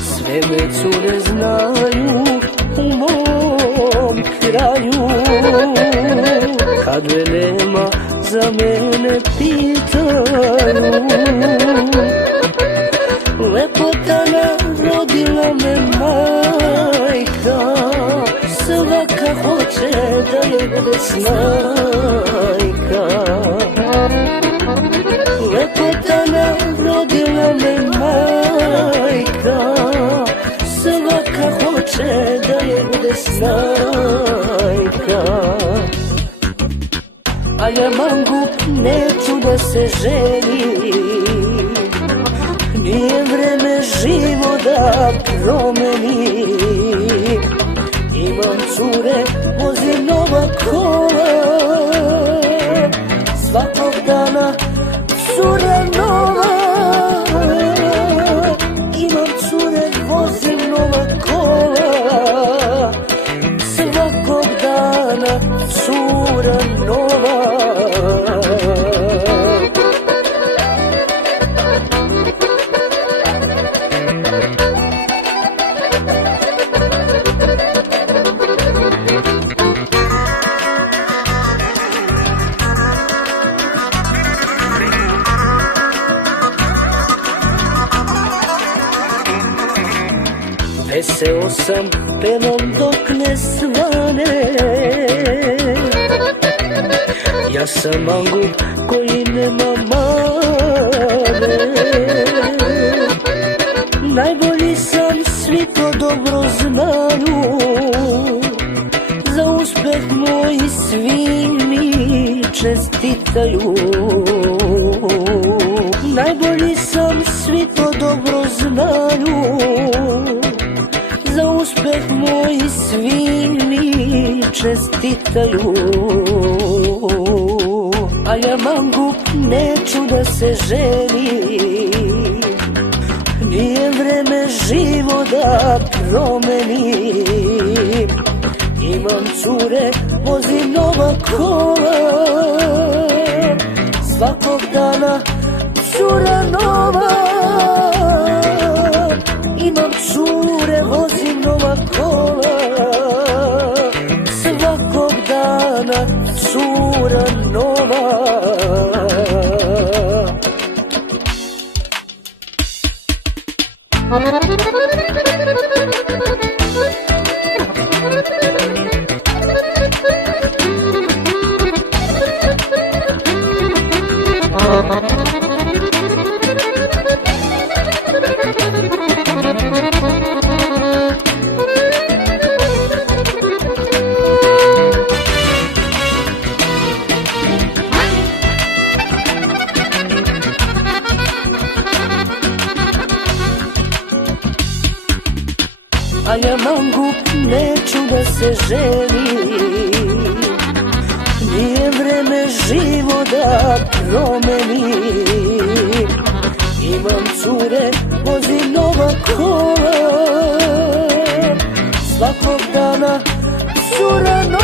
Sve me cure znaju u mom kraju. Kad me nema za mene pitaju. Lepotana rodila me majka, svaka hoće da je bude snajka. Lepotana rodila me majka, svaka hoće da je bude snajka. A ja mangup neću da se ženim, nije vreme živo da promenim. Imam cure, vozim nova kola, svakog dana cura nova. Imam cure, vozim nova kola, svakog dana cura nova. Veseo sam pevom dok ne svane, ja sam mangup koji nema mane. Najbolji sam, svi to dobro znaju, za uspeh moj svi mi čestitaju. Najbolji sam, svi to dobro znaju, za uspeh moj svi mi čestitaju. A ja mangup neću da se ženim, nije vreme živo da promenim. Imam cure, vozim nova kola, svakog dana cura nova. Imam cure, vozim nova kola, svakog dana cura nova. A ja mangup neću da se ženim, nije vreme živo da promenim. Imam cure, vozim nova kola, svakog dana cura nova.